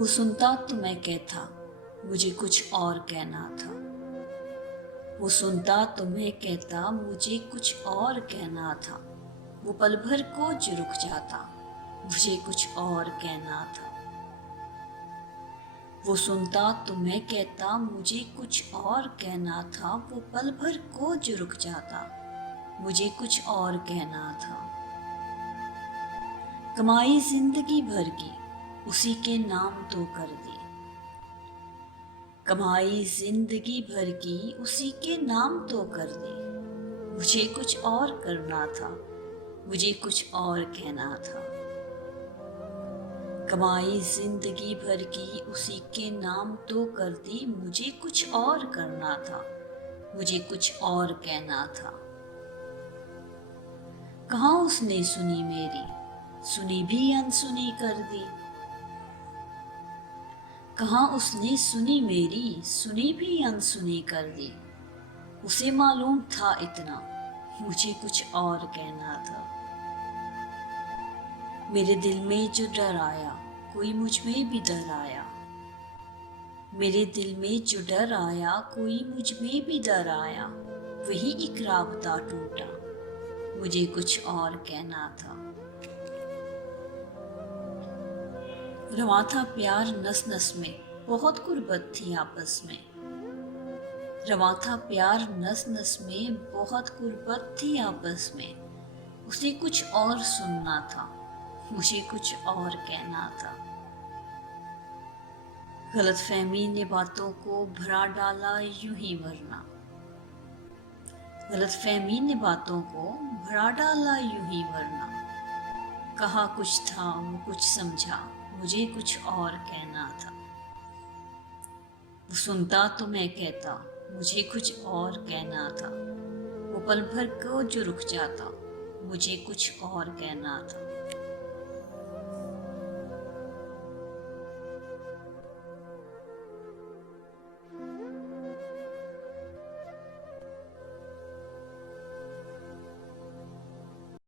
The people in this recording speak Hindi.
वो सुनता तो मैं कहता, मुझे कुछ और कहना था। वो सुनता तो मैं कहता, मुझे कुछ और कहना था। वो पल भर को जो रुक जाता, मुझे कुछ और कहना था। वो सुनता तो मैं कहता, मुझे कुछ और कहना था। वो पल भर को जो रुक जाता, मुझे कुछ और कहना था। कमाई जिंदगी भर की उसी के नाम तो कर दी। कमाई जिंदगी भर की उसी के नाम तो कर दी। मुझे कुछ और करना था, मुझे कुछ और कहना था। कमाई जिंदगी भर की उसी के नाम तो कर दी। मुझे कुछ और करना था, मुझे कुछ और कहना था। कहाँ उसने सुनी मेरी, सुनी भी अनसुनी कर दी। कहाँ उसने सुनी मेरी, सुनी भी अनसुनी कर दी। उसे मालूम था इतना, मुझे कुछ और कहना था। मेरे दिल में जो डर आया, कोई मुझ में भी डर आया। मेरे दिल में जो डर आया, कोई मुझ में भी डर आया। वही एक राबता टूटा, मुझे कुछ और कहना था। रवा था प्यार नस नस में, बहुत गुर्बत थी आपस में। रवा था प्यार नस नस में, बहुत गुर्बत थी आपस में। उसे कुछ और सुनना था, मुझे कुछ और कहना था। गलतफहमी ने बातों को भरा डाला यूं ही वरना। गलतफहमी ने बातों को भरा डाला यूं ही वरना। कहा कुछ था वो कुछ समझा, मुझे कुछ और कहना था। वो सुनता तो मैं कहता, मुझे कुछ और कहना था। वो पल भर को जो रुक जाता, मुझे कुछ और कहना था।